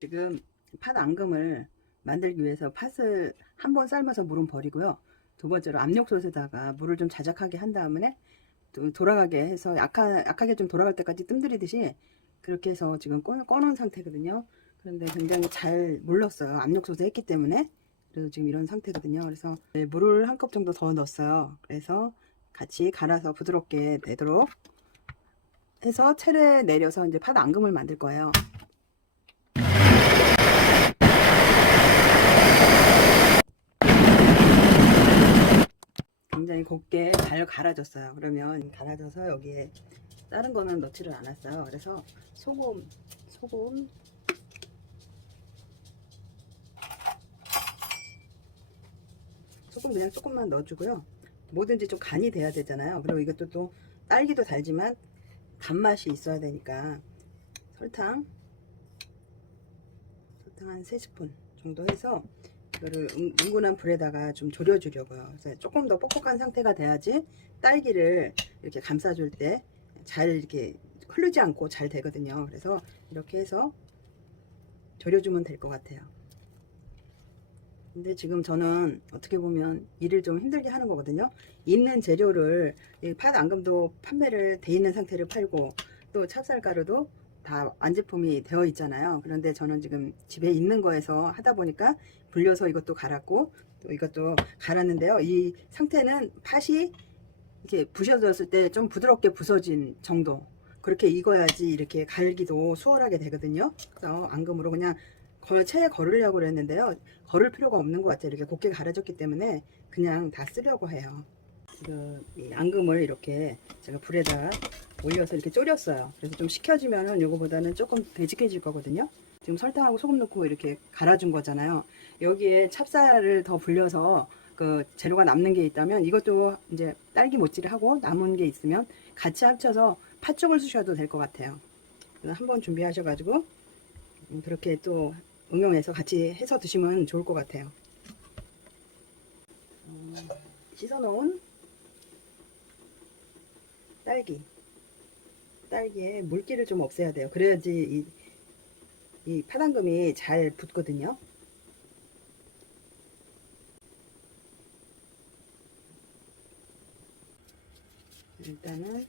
지금 팥 앙금을 만들기 위해서 팥을 한 번 삶아서 물은 버리고요. 두 번째로 압력솥에다가 물을 좀 자작하게 한 다음에 또 돌아가게 해서 약하게 좀 돌아갈 때까지 뜸들이듯이 그렇게 해서 지금 꺼놓은 상태거든요. 그런데 굉장히 잘 물렀어요. 압력솥에 했기 때문에. 그래서 지금 이런 상태거든요. 그래서 물을 한 컵 정도 더 넣었어요. 그래서 같이 갈아서 부드럽게 내도록 해서 체를 내려서 이제 팥 앙금을 만들 거예요. 굉장히 곱게 잘 갈아졌어요. 그러면 갈아져서 여기에 다른 거는 넣지를 않았어요. 그래서 소금 그냥 조금만 넣어주고요. 뭐든지 좀 간이 돼야 되잖아요. 그리고 이것도 또 딸기도 달지만 단맛이 있어야 되니까 설탕 한 3스푼 정도 해서 이거를 은근한 불에다가 좀 졸여주려고요. 그래서 조금 더 뻑뻑한 상태가 돼야지 딸기를 이렇게 감싸줄 때 잘 이렇게 흐르지 않고 잘 되거든요. 그래서 이렇게 해서 졸여주면 될 것 같아요. 근데 지금 저는 어떻게 보면 일을 좀 힘들게 하는 거거든요. 있는 재료를 팥 앙금도 판매를 돼 있는 상태를 팔고 또 찹쌀가루도 다 완제품이 되어 있잖아요. 그런데 저는 지금 집에 있는 거에서 하다 보니까 불려서 이것도 갈았고 또 이것도 갈았는데요. 이 상태는 팥이 이렇게 부셔졌을 때 좀 부드럽게 부서진 정도, 그렇게 익어야지 이렇게 갈기도 수월하게 되거든요. 그래서 앙금으로 그냥 체에 걸으려고 그랬는데요. 걸을 필요가 없는 것 같아요. 이렇게 곱게 갈아졌기 때문에 그냥 다 쓰려고 해요. 지금 이 앙금을 이렇게 제가 불에다 올려서 이렇게 졸였어요. 그래서 좀 식혀지면은 요거보다는 조금 되직해질 거거든요. 지금 설탕하고 소금 넣고 이렇게 갈아준 거잖아요. 여기에 찹쌀을 더 불려서 그 재료가 남는 게 있다면 이것도 이제 딸기 못질을 하고 남은 게 있으면 같이 합쳐서 팥죽을 쓰셔도 될 것 같아요. 한번 준비하셔가지고 그렇게 또 응용해서 같이 해서 드시면 좋을 것 같아요. 씻어놓은 딸기에 물기를 좀 없애야 돼요. 그래야지 이 파당금이 잘 붙거든요. 일단은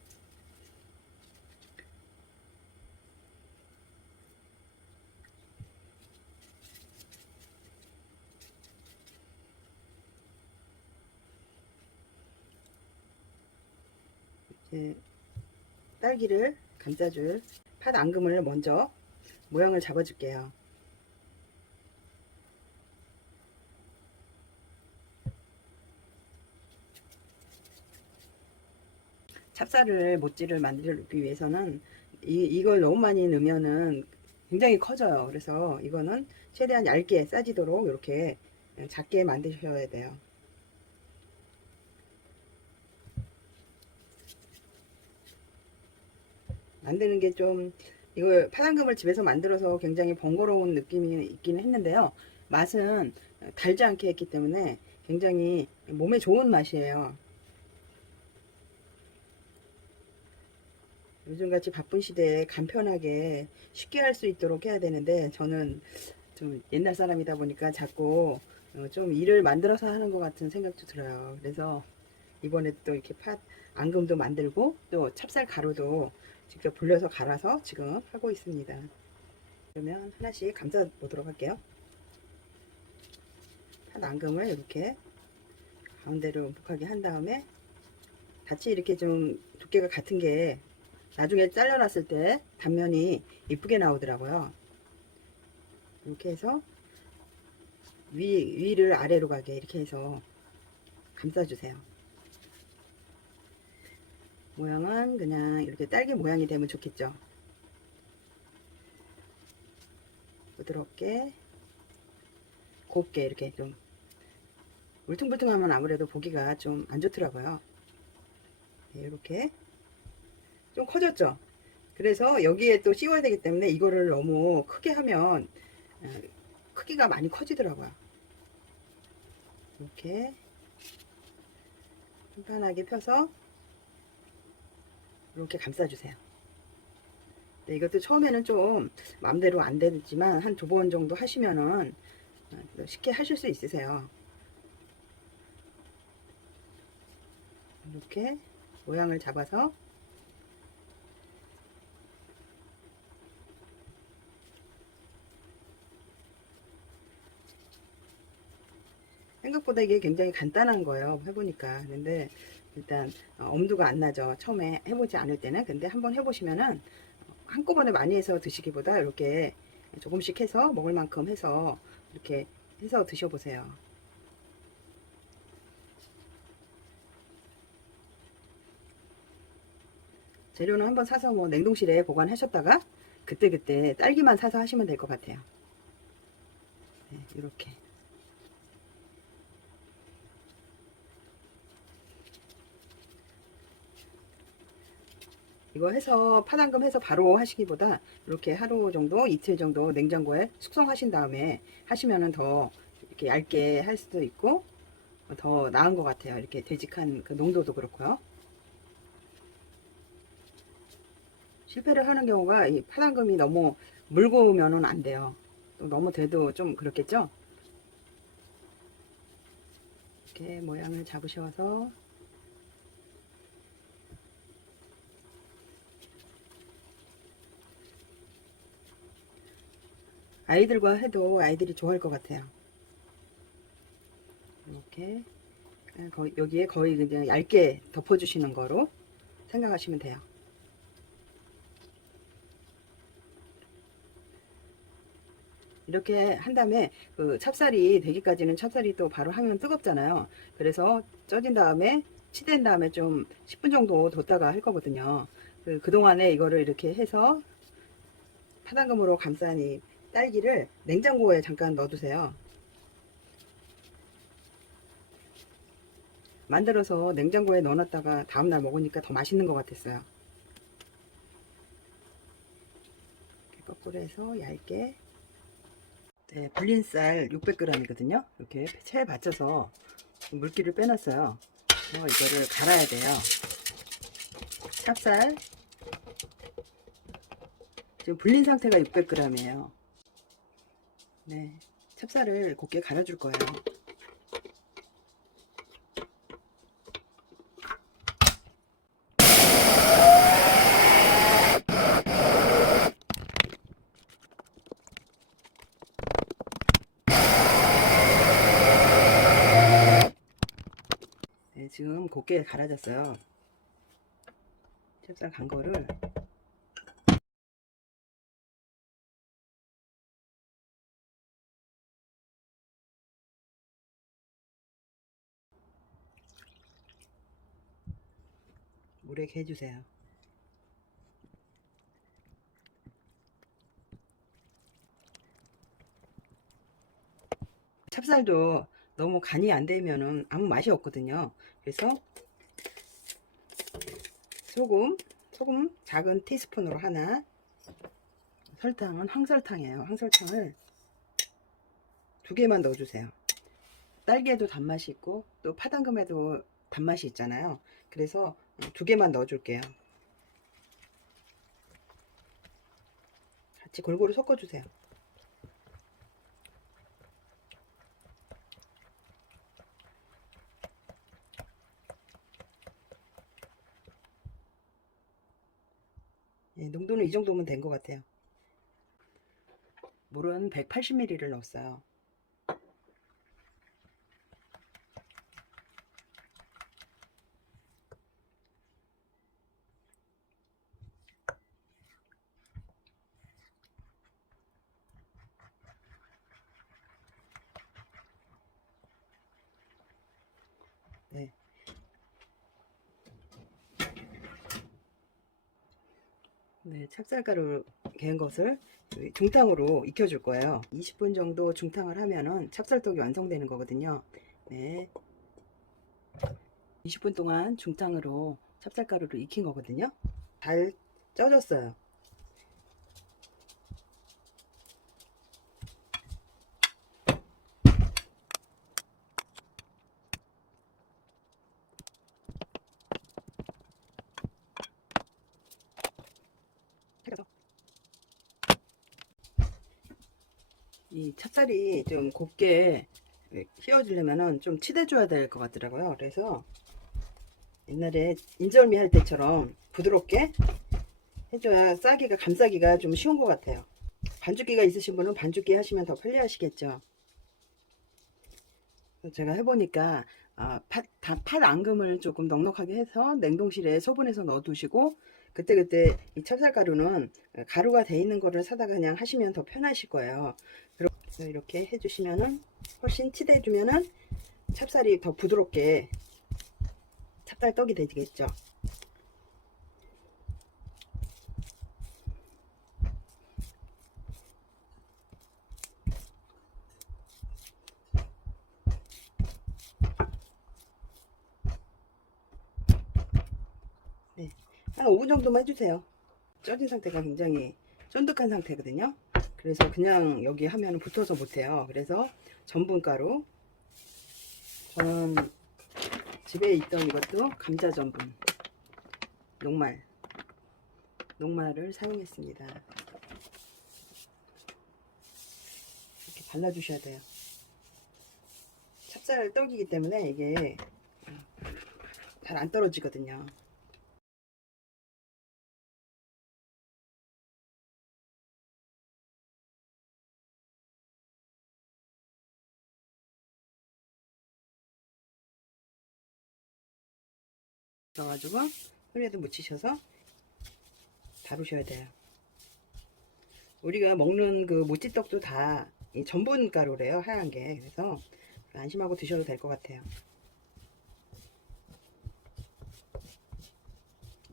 이제 딸기를 감싸줄 팥 앙금을 먼저 모양을 잡아줄게요. 찹쌀을 모찌를 만들기 위해서는 이걸 너무 많이 넣으면은 굉장히 커져요. 그래서 이거는 최대한 얇게 싸지도록 이렇게 작게 만드셔야 돼요. 만드는 게 좀, 이거 파당금을 집에서 만들어서 굉장히 번거로운 느낌이 있긴 했는데요. 맛은 달지 않게 했기 때문에 굉장히 몸에 좋은 맛이에요. 요즘같이 바쁜 시대에 간편하게 쉽게 할 수 있도록 해야 되는데 저는 좀 옛날 사람이다 보니까 자꾸 좀 일을 만들어서 하는 것 같은 생각도 들어요. 그래서 이번에 또 이렇게 앙금도 만들고 또 찹쌀 가루도 직접 불려서 갈아서 지금 하고 있습니다. 그러면 하나씩 감싸 보도록 할게요. 팥 앙금을 이렇게 가운데로 움푹하게 한 다음에 같이 이렇게 좀 두께가 같은 게 나중에 잘라놨을 때 단면이 이쁘게 나오더라고요. 이렇게 해서 위를 아래로 가게 이렇게 해서 감싸주세요. 모양은 그냥 이렇게 딸기 모양이 되면 좋겠죠. 부드럽게 곱게 이렇게 좀 울퉁불퉁하면 아무래도 보기가 좀 안 좋더라고요. 네, 이렇게 좀 커졌죠. 그래서 여기에 또 씌워야 되기 때문에 이거를 너무 크게 하면 크기가 많이 커지더라고요. 이렇게 편안하게 펴서 이렇게 감싸주세요. 네, 이것도 처음에는 좀 마음대로 안 되지만 한 2번 정도 하시면은 쉽게 하실 수 있으세요. 이렇게 모양을 잡아서 생각보다 이게 굉장히 간단한 거예요. 해보니까. 근데 일단 엄두가 안 나죠. 처음에 해보지 않을 때는. 근데 한번 해보시면은 한꺼번에 많이 해서 드시기보다 이렇게 조금씩 해서 먹을 만큼 해서 이렇게 해서 드셔보세요. 재료는 한번 사서 뭐 냉동실에 보관하셨다가 그때그때 딸기만 사서 하시면 될 것 같아요. 네, 이렇게. 이거 해서 파당금 해서 바로 하시기보다 이렇게 하루 정도 이틀 정도 냉장고에 숙성하신 다음에 하시면은 더 이렇게 얇게 할 수도 있고 더 나은 것 같아요. 이렇게 되직한 그 농도도 그렇고요. 실패를 하는 경우가 이 파당금이 너무 묽으면은 안 돼요. 또 너무 돼도 좀 그렇겠죠. 이렇게 모양을 잡으셔서 아이들과 해도 아이들이 좋아할 것 같아요. 이렇게 여기에 거의 그냥 얇게 덮어주시는 거로 생각하시면 돼요. 이렇게 한 다음에 그 찹쌀이 되기까지는 찹쌀이 또 바로 하면 뜨겁잖아요. 그래서 쪄진 다음에 치댄 다음에 좀 10분 정도 뒀다가 할 거거든요. 그동안에 이거를 이렇게 해서 파당금으로 감싼 이 딸기를 냉장고에 잠깐 넣어두세요. 만들어서 냉장고에 넣어놨다가 다음날 먹으니까 더 맛있는 것 같았어요. 이렇게 거꾸로 해서 얇게. 네, 불린 쌀 600g이거든요. 이렇게 체에 받쳐서 물기를 빼놨어요. 이거를 갈아야 돼요. 찹쌀 지금 불린 상태가 600g이에요. 네, 찹쌀을 곱게 갈아줄 거예요. 네, 지금 곱게 갈아졌어요. 찹쌀 간 거를 물에 개주세요. 찹쌀도 너무 간이 안 되면은 아무 맛이 없거든요. 그래서 소금 작은 티스푼으로 하나, 설탕은 황설탕이에요. 황설탕을 2개만 넣어주세요. 딸기에도 단맛이 있고 또 파당금에도 단맛이 있잖아요. 그래서 2개만 넣어줄게요. 같이 골고루 섞어주세요. 예, 농도는 이 정도면 된 것 같아요. 물은 180ml를 넣었어요. 네. 네, 찹쌀가루 개은 것을 중탕으로 익혀줄 거예요. 20분 정도 중탕을 하면은 찹쌀떡이 완성되는 거거든요. 네. 20분 동안 중탕으로 찹쌀가루를 익힌 거거든요. 잘 쪄졌어요. 이 찹쌀이 좀 곱게 휘어지려면은 좀 치대줘야 될 것 같더라고요. 그래서 옛날에 인절미 할 때처럼 부드럽게 해줘야 싸기가 감싸기가 좀 쉬운 것 같아요. 반죽기가 있으신 분은 반죽기 하시면 더 편리하시겠죠. 제가 해보니까 팥 앙금을 조금 넉넉하게 해서 냉동실에 소분해서 넣어두시고 그때그때 이 찹쌀가루는 가루가 돼 있는 거를 사다가 그냥 하시면 더 편하실 거예요. 그래서 이렇게 해주시면은 훨씬 치대주면은 찹쌀이 더 부드럽게 찹쌀떡이 되겠죠. 네. 한 5분 정도만 해주세요. 쪄진 상태가 굉장히 쫀득한 상태거든요. 그래서 그냥 여기 하면 붙어서 못해요. 그래서 전분가루, 저는 집에 있던 이것도 감자 전분, 녹말을 사용했습니다. 이렇게 발라주셔야 돼요. 찹쌀 떡이기 때문에 이게 잘 안 떨어지거든요. 그래가지고 손에도 묻히셔서 다루셔야 돼요. 우리가 먹는 그 모찌떡도 다 이 전분 가루래요, 하얀 게. 그래서 안심하고 드셔도 될 것 같아요.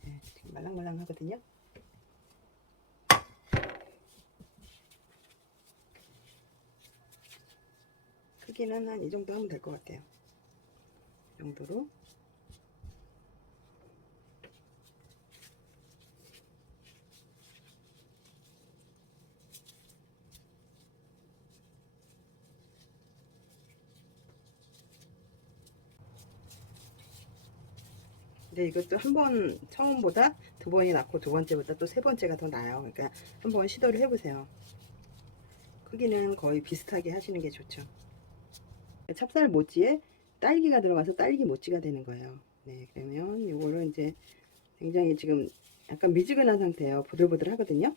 네, 지금 말랑말랑 하거든요. 크기는 한 이 정도 하면 될 것 같아요. 이 정도로. 근데 이것도 한 번 처음보다 두 번이 낫고 두 번째보다 또 세 번째가 더 나아요. 그러니까 한번 시도를 해보세요. 크기는 거의 비슷하게 하시는 게 좋죠. 찹쌀 모찌에 딸기가 들어가서 딸기 모찌가 되는 거예요. 네, 그러면 이거를 이제 굉장히 지금 약간 미지근한 상태예요. 보들보들 하거든요.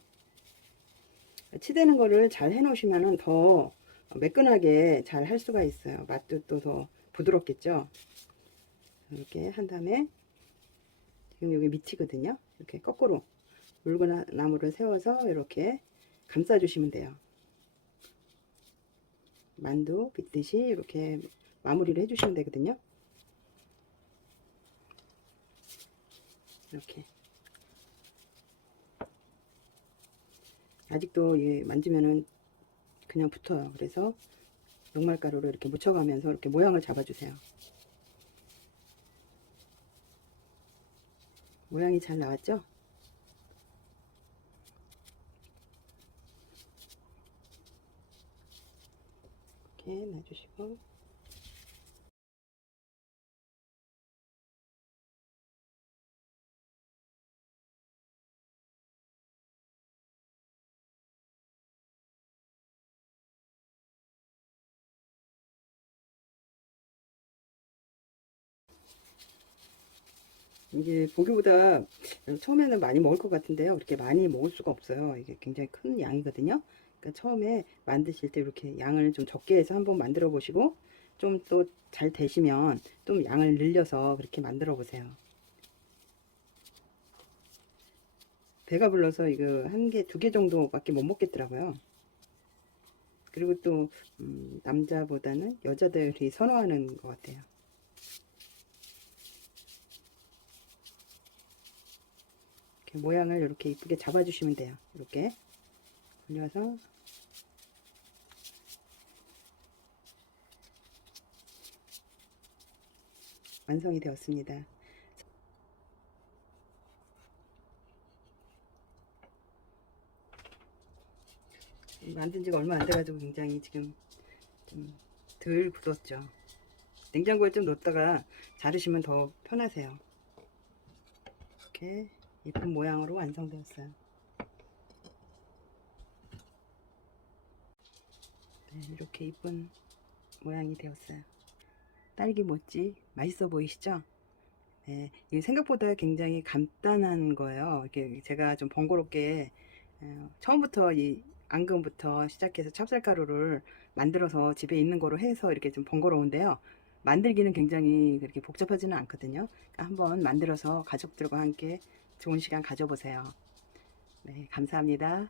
치대는 거를 잘 해놓으시면 더 매끈하게 잘 할 수가 있어요. 맛도 또 더 부드럽겠죠. 이렇게 한 다음에 지금 여기 밑이거든요. 이렇게 거꾸로 물구나무를 세워서 이렇게 감싸 주시면 돼요. 만두 빚듯이 이렇게 마무리를 해주시면 되거든요. 이렇게 아직도 만지면은 그냥 붙어요. 그래서 녹말가루를 이렇게 묻혀가면서 이렇게 모양을 잡아주세요. 모양이 잘 나왔죠? 이렇게 놔주시고 이게 보기보다 처음에는 많이 먹을 것 같은데요. 그렇게 많이 먹을 수가 없어요. 이게 굉장히 큰 양이거든요. 그러니까 처음에 만드실 때 이렇게 양을 좀 적게 해서 한번 만들어 보시고 좀 또 잘 되시면 좀 양을 늘려서 그렇게 만들어 보세요. 배가 불러서 이거 한 개, 두 개 정도밖에 못 먹겠더라고요. 그리고 또 남자보다는 여자들이 선호하는 것 같아요. 이렇게 모양을 이렇게 이쁘게 잡아주시면 돼요. 이렇게 올려서 완성이 되었습니다. 만든 지가 얼마 안 돼가지고 굉장히 지금 좀 덜 굳었죠. 냉장고에 좀 넣었다가 자르시면 더 편하세요. 이렇게 예쁜 모양으로 완성되었어요. 네, 이렇게 이쁜 모양이 되었어요. 딸기 모찌 맛있어 보이시죠? 네, 이게 생각보다 굉장히 간단한 거예요. 이렇게 제가 좀 번거롭게 처음부터 이 앙금부터 시작해서 찹쌀가루를 만들어서 집에 있는 거로 해서 이렇게 좀 번거로운데요. 만들기는 굉장히 그렇게 복잡하지는 않거든요. 그러니까 한번 만들어서 가족들과 함께 좋은 시간 가져보세요. 네, 감사합니다.